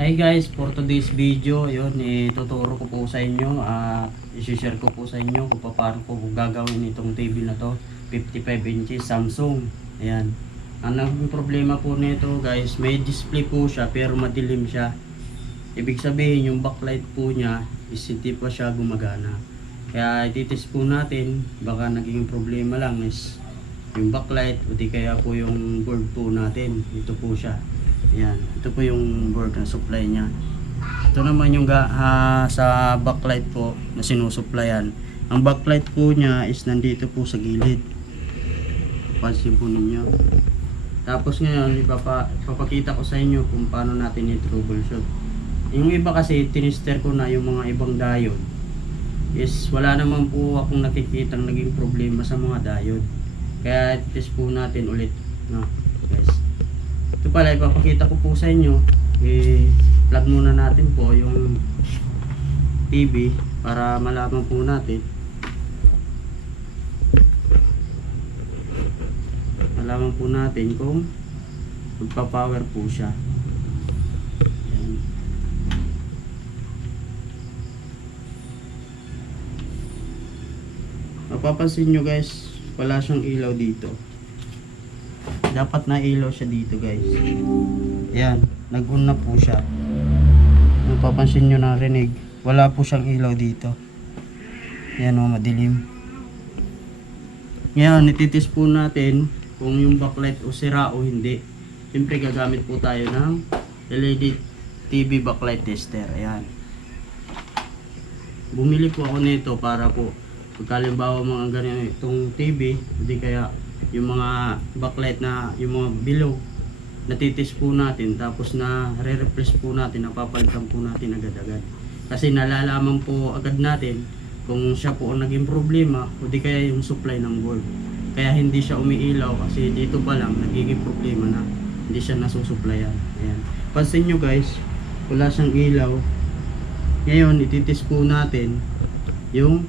Hi guys, for today's video, yun, ituturo ko po sa inyo at isi-share ko po sa inyo kung paano ko gagawin itong TV na to, 55 inches Samsung. Ayan. Ang problema po nito guys, may display po siya pero madilim siya. Ibig sabihin yung backlight po niya is hindi pa siya gumagana. Kaya ititest po natin, baka naging problema lang is yung backlight o di kaya po yung board po natin. Ito po siya. Ayan, ito po yung board na supply niya. Ito naman yung sa backlight po na sinusuplayan. Ang backlight po niya is nandito po sa gilid. Pansin po ninyo. Tapos ngayon, ipapakita ko sa inyo kung paano natin i-troubleshoot. Yung iba kasi, tinister ko na yung mga ibang diode. Is wala naman po akong nakikitang naging problema sa mga diode. Kaya test po natin ulit. No, guys. Ito pala, ipapakita ko po sa inyo. Plug muna natin po yung TV para malaman po natin. Malaman po natin kung magpa-power po siya. Ayan. Mapapansin nyo guys, wala siyang ilaw dito. Dapat na ilaw siya dito guys. Ayan, nag-on na po siya. Mapapansin nyo narinig, wala po siyang ilaw dito. Ayan o, madilim. Ngayon, ititis po natin kung yung backlight o sira o hindi. Siyempre gagamit po tayo ng LED TV backlight tester. Ayan. Bumili po ako nito para po pagkalimbawa mga ganyan itong TV, hindi kaya yung mga backlight na yung mga below natitis po natin, tapos na re-replace po natin, napapalitan po natin agad-agad kasi nalalaman po agad natin kung siya po ang naging problema o di kaya yung supply ng board, kaya hindi siya umiilaw kasi dito pa lang nagiging problema na hindi siya nasusuplayan. Ayan. Pansin nyo guys, wala siyang ilaw. Ngayon ititis po natin yung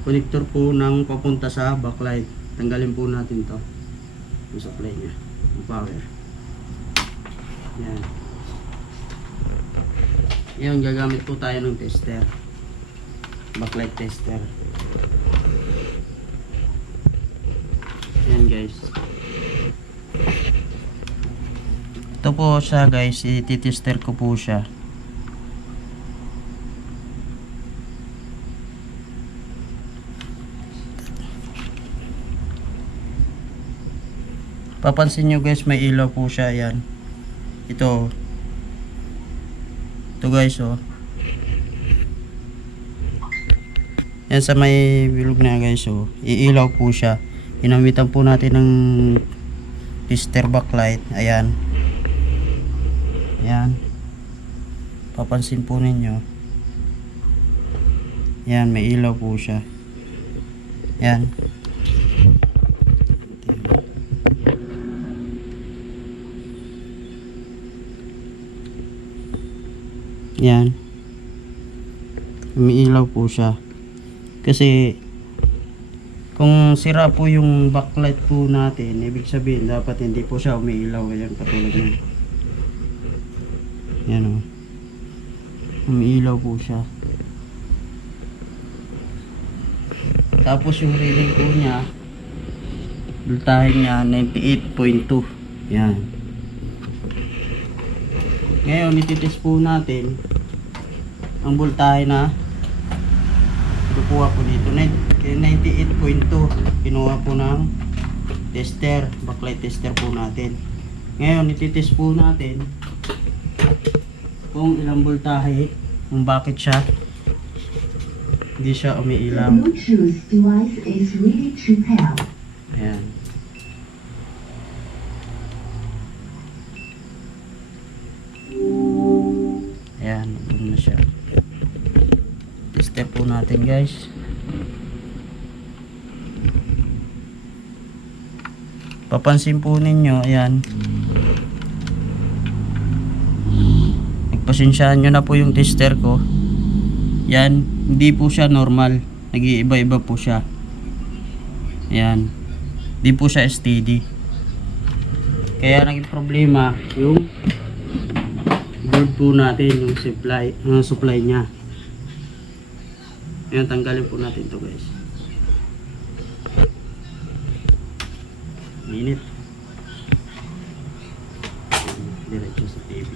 connector po ng papunta sa backlight. Tanggalin po natin to, yung supply nya, yung power. Yan. Yan, gagamit po tayo ng tester, backlight tester. Yan guys, ito po siya guys, ititester ko po siya. Papansin nyo guys, may ilaw po siya. Yan. Ito guys oh. Yan sa may bilog na guys oh. Iilaw po siya. Ginamitan po natin ng tester backlight. Ayan. Yan. Papansin po ninyo. Yan, may ilaw po siya. Yan. Yan, umiilaw po siya kasi kung sira po yung backlight po natin, ibig sabihin dapat hindi po siya umiilaw. Ayan, katulad nyo. Yan o, umiilaw po siya. Tapos yung reading po niya, voltahe niya 98.2. yan. Ngayon ititest po natin ang voltahe na kukuha po dito, 98.2. kinuha po ng tester, backlight tester po natin. Ngayon ititest po natin kung ilang voltahe, kung bakit siya hindi siya umiilaw. Ayan. Ayan, na siya. Tester po natin guys. Papansin po ninyo, ayan. Pagpasensyaan nyo na po yung tester ko. Yan, hindi po siya normal. Nag-iiba-iba po siya. Ayan. Hindi po siya steady. Kaya naging problema yung load po natin yung supply niya. Ayan, tanggalin po natin to guys. Minute. Diretso sa TV.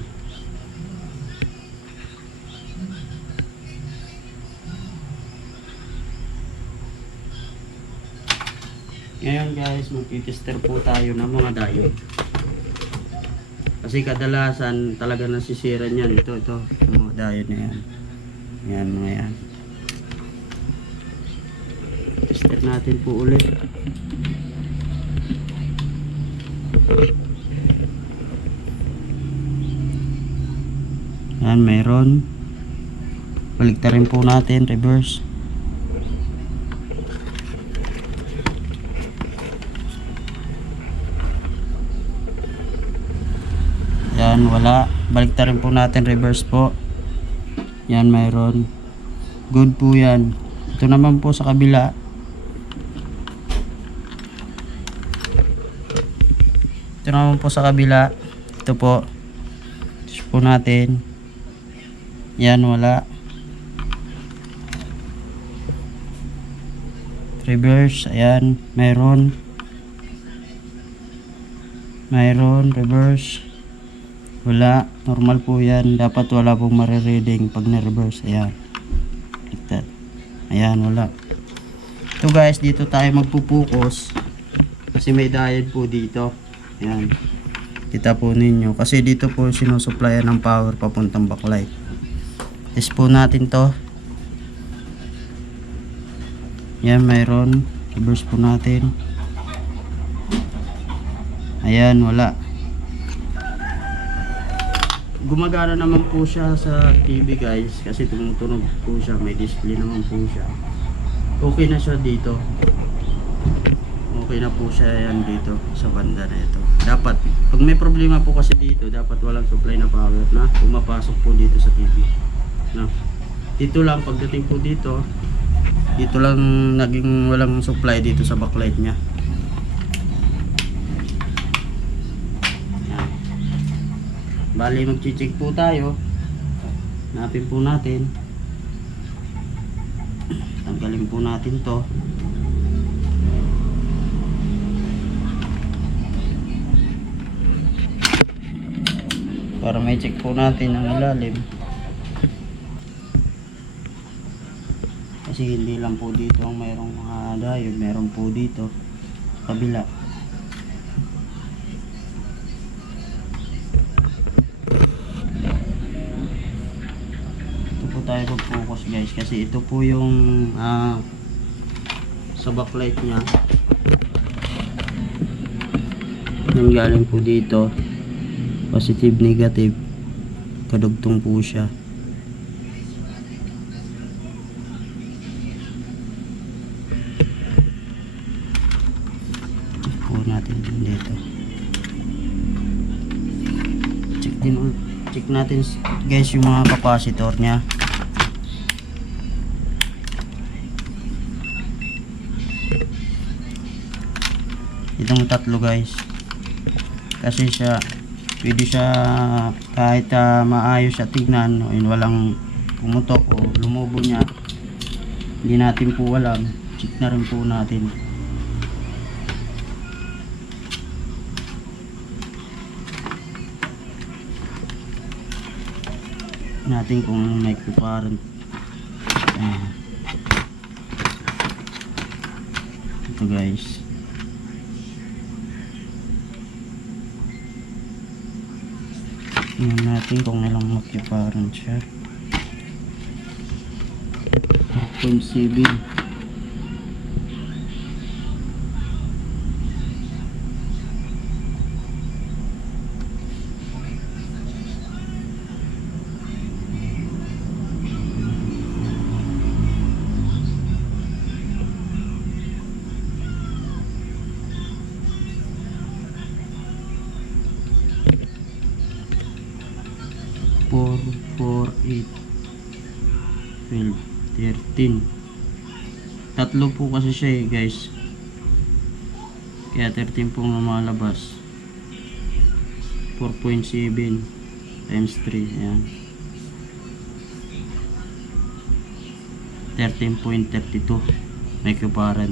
Ngayon guys, magtitester po tayo ng mga diode. Kasi kadalasan talaga nasisira niyan. Ito, yung mga diode na yan. Yan, mga yan. Tester natin po ulit. Yan, meron. Baliktarin po natin, reverse. Yan, wala. Baliktarin po natin, reverse po. Yan, mayroon. Good po yan. Ito naman po sa kabila. Ito naman po sa kabila. Ito po. Ito po natin. Yan, wala. Reverse. Ayan, mayroon. Mayroon, reverse. Wala, normal po yan. Dapat wala pong marireading pag na-reverse. Ayan. Like that. Ayan, wala. Ito guys, dito tayo magpupokus. Kasi may diode po dito. Ayan. Kita po ninyo. Kasi dito po sinusupplyan ng power papuntang backlight. Test po natin to. Ayan, mayroon. Reverse po natin. Ayan, wala. Gumagana naman po siya sa TV guys, kasi tumutunog po siya, may display naman po siya. Okay na siya dito. Okay na po siya yan dito sa banda na ito. Dapat, pag may problema po kasi dito, dapat walang supply na power na pumapasok po dito sa TV. No? Dito lang, pagdating po dito, dito lang naging walang supply dito sa backlight niya. Bali, mag-check po tayo. Hanapin po natin. Tanggalin po natin to. Para may check po natin ang ilalim. Kasi hindi lang po dito ang mayroong mga diode. Meron po dito kabila. Tayo mag-focus guys, kasi ito po yung sa backlight nya yung galing po dito, positive negative, kadugtong po siya. Check po natin dito, check natin guys yung mga capacitor nya. Itong tatlo guys, kasi siya pwede siya kahit maayos siya tignan, walang pumutok o lumubo niya, hindi natin po alam. Check na rin po natin. Kung may current. Ito guys, tingnan natin kung ilang magkiparent siya. 4.7. Four, 8, 12, 13. Tatlo po kasi siya eh guys, kaya 13 po lumalabas. 4.7. times 3, ayan. 13.32 microfarad.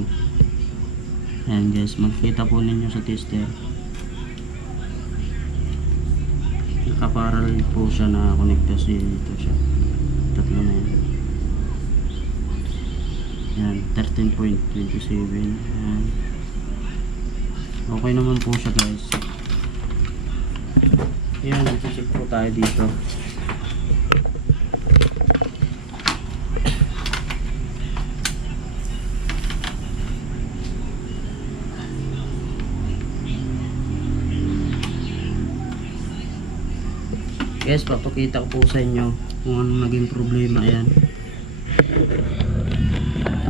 Ayan guys, makikita po ninyo sa tester. Nakaparal po siya na connector dito siya. Tatlo na yan. Ayan, 13.27. Ayan. Okay naman po siya guys. Ayan, check po tayo dito. Guys, papakita ko po sa inyo kung anong naging problema. Ayan.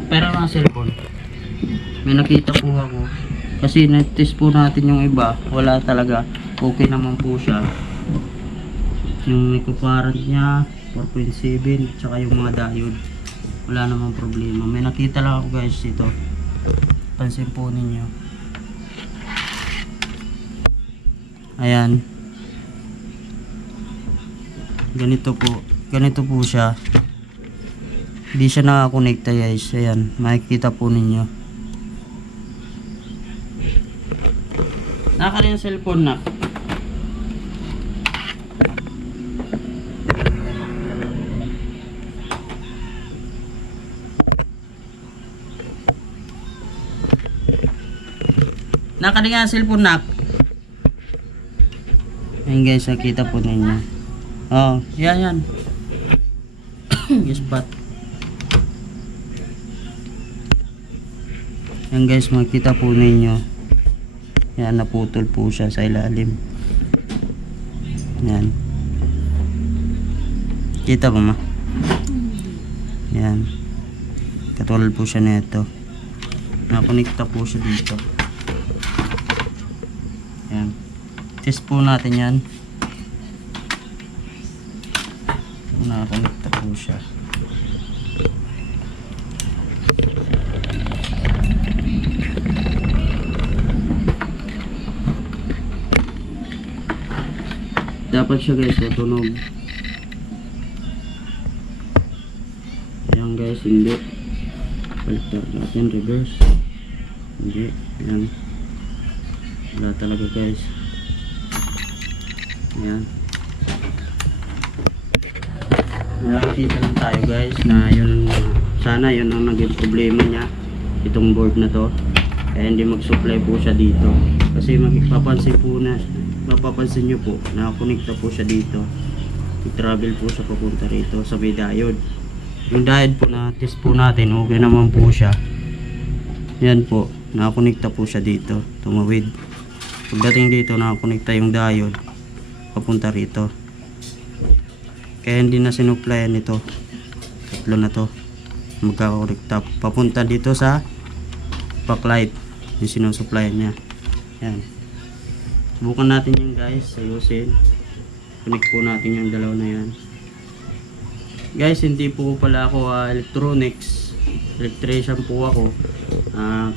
Pero ang cellphone, may nakita po ako. Kasi na-test po natin yung iba. Wala talaga. Okay naman po siya. Yung microfarad niya, 4.7. Tsaka yung mga diode. Wala namang problema. May nakita lang ako guys ito. Pansin po ninyo. Ayan. Ganito po siya. Hindi siya nakakonekta guys. Ayan, makikita po ninyo. Nakakala yung cellphone na. Nakakala yung cellphone na. Ayan guys, nakita po ninyo. Oh, yan. Yes, but yan guys, makikita po ninyo. Yan, naputol po siya sa ilalim. Yan. Kita ba ma? Yan. Katulad po siya nito. Nakonekta po siya dito. Yan. Test po natin yan. Nakakonekta po siya. Dapat siya guys, tunog. Ayan guys, hindi. Baliktad natin, reverse. Hindi, ayan. Wala talaga guys. Ayan. Nakikita lang tayo guys na yun, sana yun ang naging problema niya, itong board na to, kaya hindi mag-supply po siya dito. Kasi mapapansin nyo po, nakakonekta po siya dito, i-travel po siya papunta rito sa may diode. Yung diode po na test po natin, okay naman po siya. Yan po, nakakonekta po siya dito, tumawid. Pagdating dito, nakakonekta yung diode papunta rito. Kaya hindi na sinuplayan ito. Tatlo na to. Magkakakonekta. Papunta dito sa backlight. Yung sinusuplayan niya. Yan. Subukan natin yan guys. Ayusin. Connect po natin yung dalaw na yan. Guys, hindi po pala ako electronics. Electrician po ako.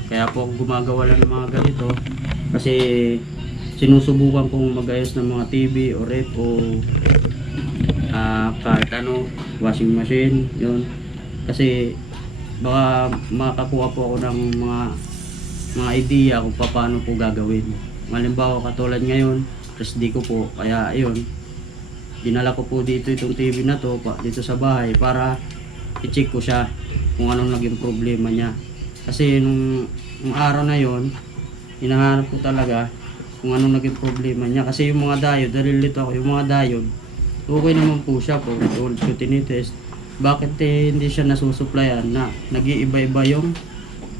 Kaya po ako gumagawa lang ng mga ganito. Kasi sinusubukan kong mag-ayos ng mga TV o ref o kahit ano, washing machine, yun. Kasi baka makakuha po ako ng mga idea kung paano po gagawin. Halimbawa katulad ngayon, SD ko po, kaya ayun, dinala ko po dito itong TV na to dito sa bahay para i-check ko siya kung anong naging problema niya. Kasi nung araw na yon, hinahanap ko talaga kung anong naging problema niya. Kasi yung mga diode, nalilito ako, yung mga diode okay naman po siya po. Ulit ko tinitest. Bakit hindi siya nasusuplayan na nag-iiba-iba yung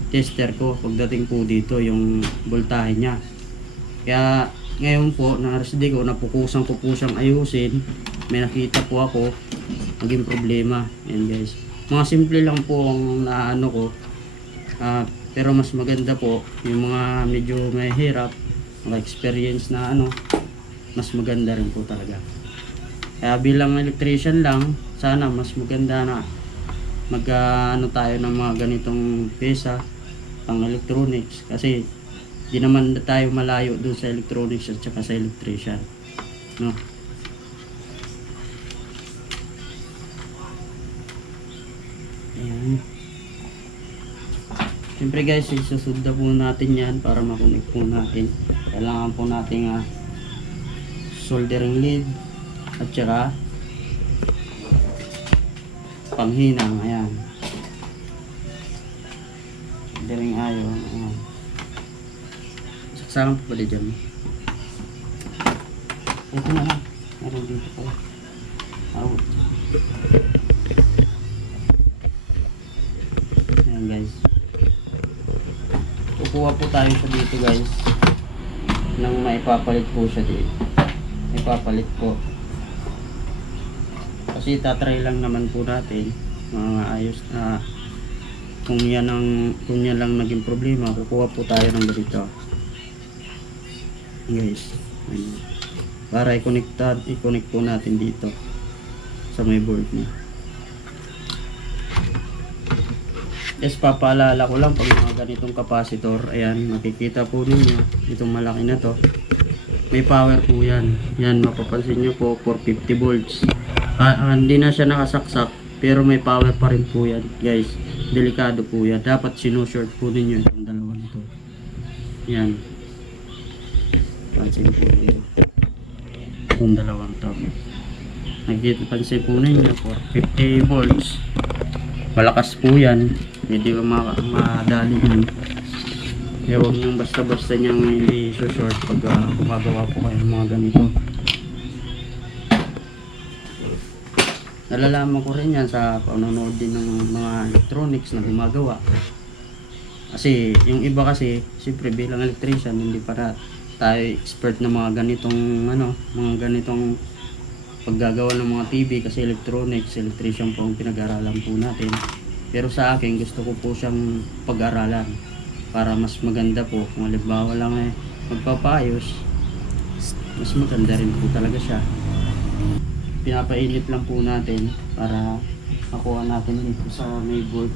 tester ko pagdating po dito yung voltahe niya. Kaya ngayon po na RSD ko, napukusan ko po siyang ayusin. May nakita po ako naging problema. Yan guys. Mga simple lang po ang naano ko. Pero mas maganda po yung mga medyo may hirap, mga experience na ano, mas maganda rin po talaga. Kaya bilang electrician lang, sana mas maganda na ano tayo ng mga ganitong pyesa pang electronics. Kasi di naman tayo malayo dun sa electronics at saka sa electrician. No? Ayan. Siyempre guys, isusunda po natin yan para makunik po natin. Kailangan po natin soldering lead at saka panghinang. Ayan. Soldering iron. Ayan. Saksakan po pala dyan. Ito na lang. Meron dito pala. Out. Ayan guys. Kukuha po tayo sa dito guys. Nang maipapalit po siya dito. Ipapalit po. Kasi tatry lang naman po natin mga ayos na kung yan lang naging problema, kukuha po tayo ng ganito. Guys. Ayan. Para i-connect po natin dito sa may board niya. Yes, papaalala ko lang pag mga ganitong capacitor, ayan, makikita po ninyo itong malaki na to, may power po yan. Yan, mapapansin nyo po, 450 volts. Hindi na siya nakasaksak, pero may power pa rin po yan guys. Delikado po yan, dapat sinushort po ninyo itong dalawa nito. Yan, pansin po ninyo itong dalawang to. Pansin po ninyo, 450 volts, malakas po yan. Hindi ba madali yan. Kaya huwag niyong basta-basta niyang i-short pag gumagawa po kayo ng mga ganito. Nalalaman ko rin yan sa panonood din ng mga electronics na gumagawa. Kasi yung iba kasi, siyempre bilang electrician, hindi para tayo expert na mga ganitong mga ganitong paggagawa ng mga TV, kasi electronics, electrician po ang pinag-aralan po natin. Pero sa akin, gusto ko po siyang pag-aralan para mas maganda po. Kung halimbawa lang magpapayos, mas maganda rin po talaga siya. Pinapainit lang po natin para makuha natin dito sa may board.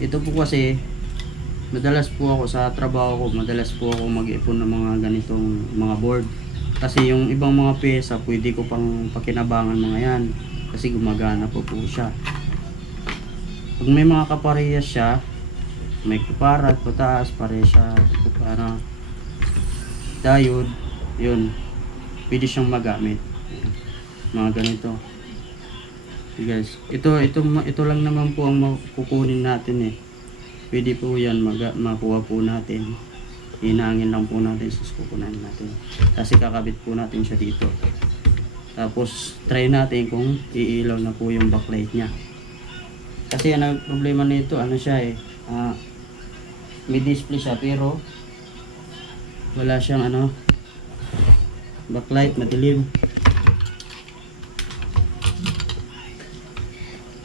Ito po kasi, madalas po ako sa trabaho ko, madalas po ako mag-ipon ng mga ganitong mga board. Kasi yung ibang mga pyesa, pwede ko pang pakinabangan mga yan. Kasi gumagana po siya. Pag may mga kaparehas siya, may kuparat, pataas, paresya, kupara, diode, yun, pwede siyang magamit. Mga ganito. Okay guys, ito lang naman po ang kukunin natin eh. Pwede po yan makuha po natin. Hinangin lang po natin, kukunan natin. Kasi kakabit po natin siya dito. Tapos try natin kung iilaw na po yung backlight niya. Kasi ang problema nito, siya may display siya pero wala siyang backlight, madilim.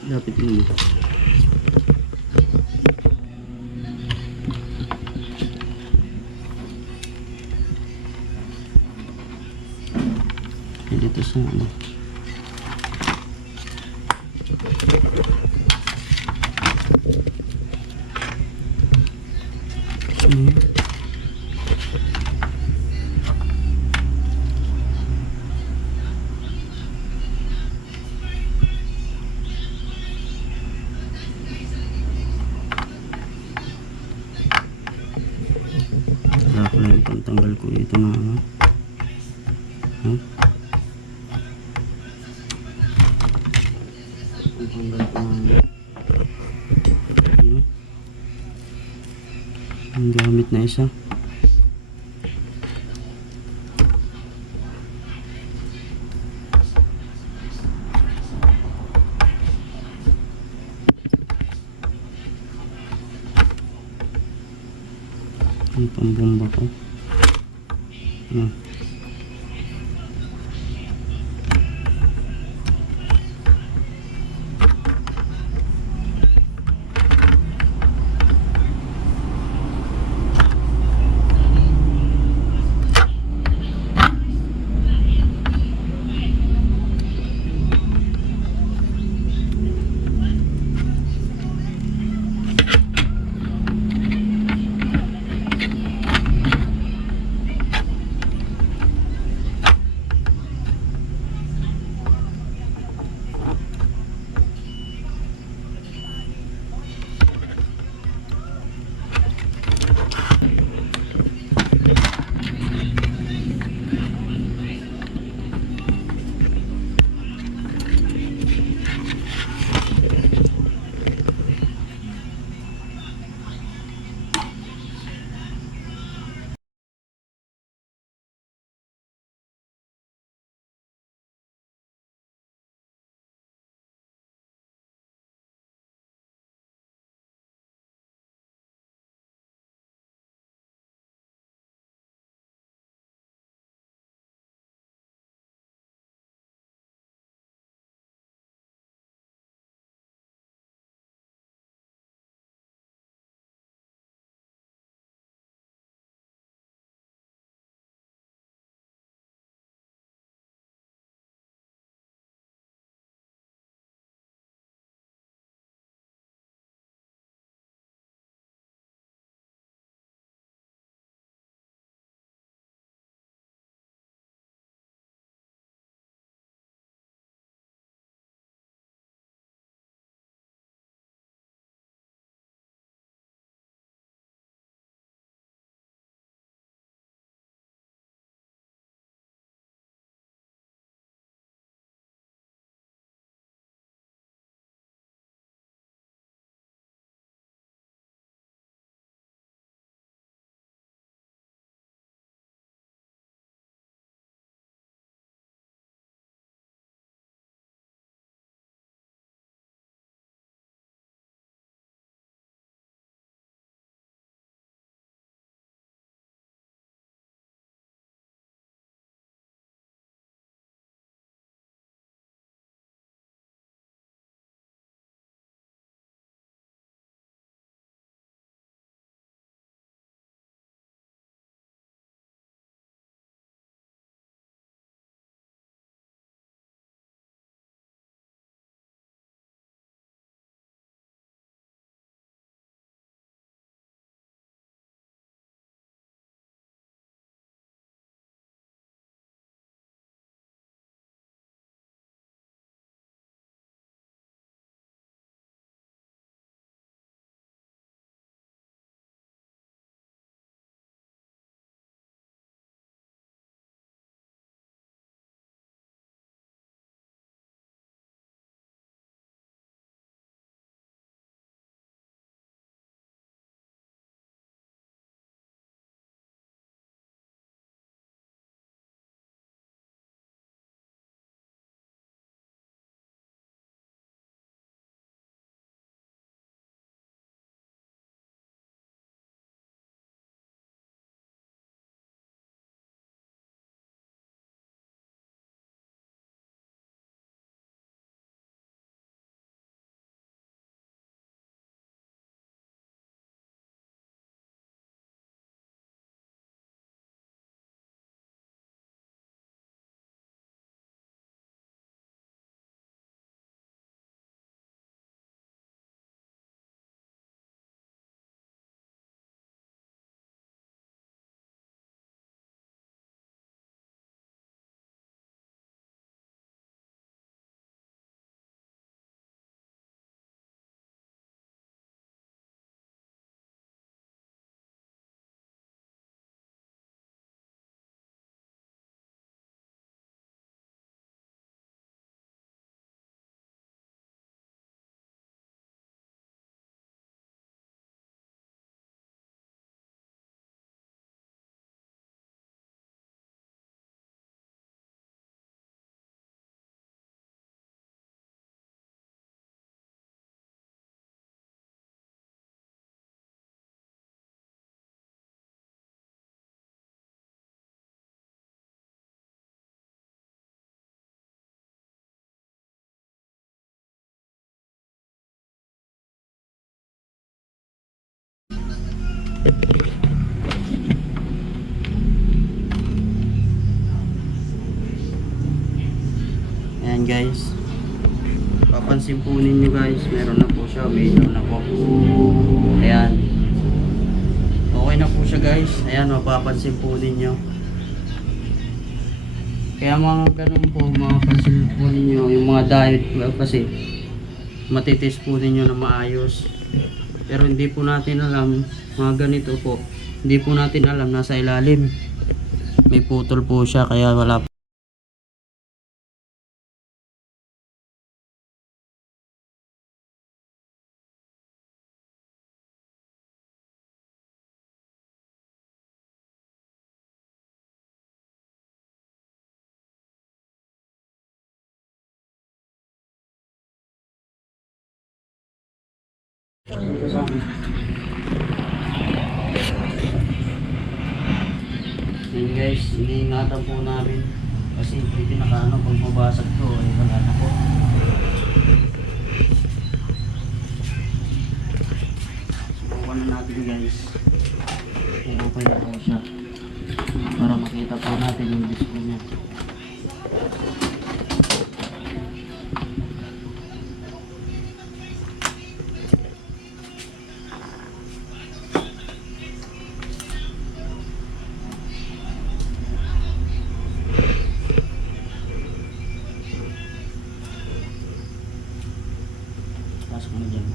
Lapit mo. Dito sa wala ko lang pantanggal ko ito na pantanggal ko ang gamit na isa. Ang pambomba ko. Ayan guys. Papansin po ninyo guys, meron na po siya, may ilaw na po. Ayan. Okay na po siya guys. Ayan, mapapansin po ninyo. Kaya mga ganun po, mapapansin po ninyo yung mga diet kasi matitis po ninyo na maayos. Pero hindi po natin alam, mga ganito po, hindi po natin alam, nasa ilalim. May putol po siya, kaya wala po. Yun guys, iniingatan po namin kasi pwede nakaano pag mabasag to ay wala na po. Subukan na natin guys kung okay na po siya para makita po natin yung display niya. Pasok mo dyan.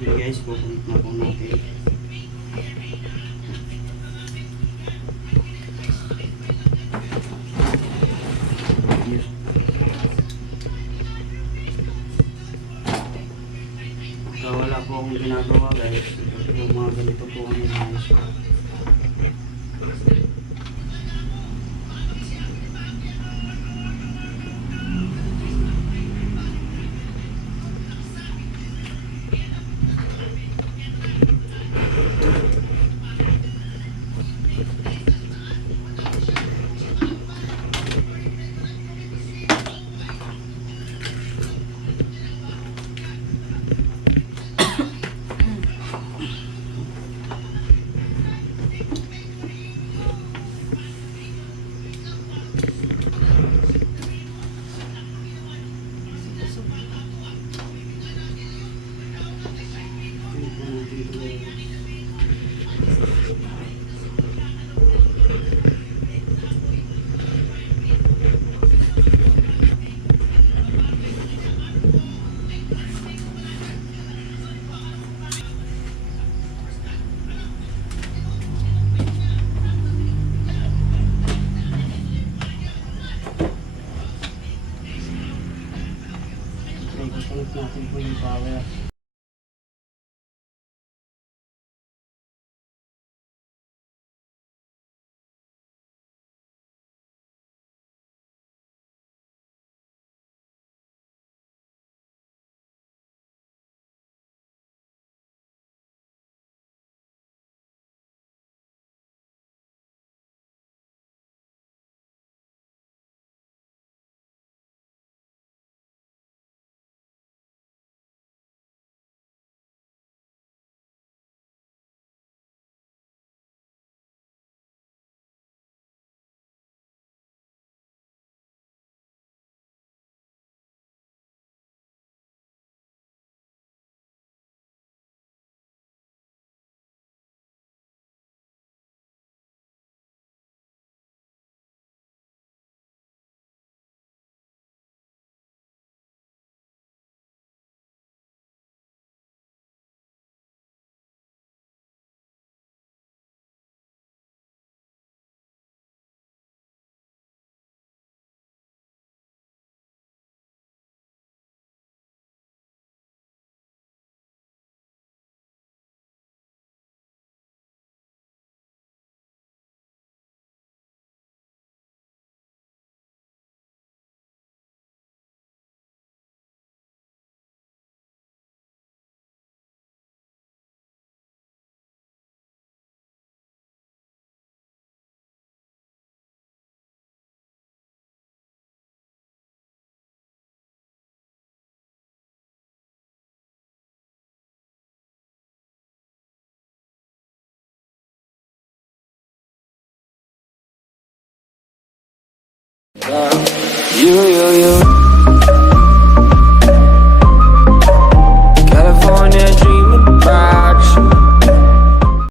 Okay guys, pupunit na po natin. So, wala po akong ginagawa guys. Yung mga ganito po ang inayos ko. Ikukulit natin po yung power. You, you, you.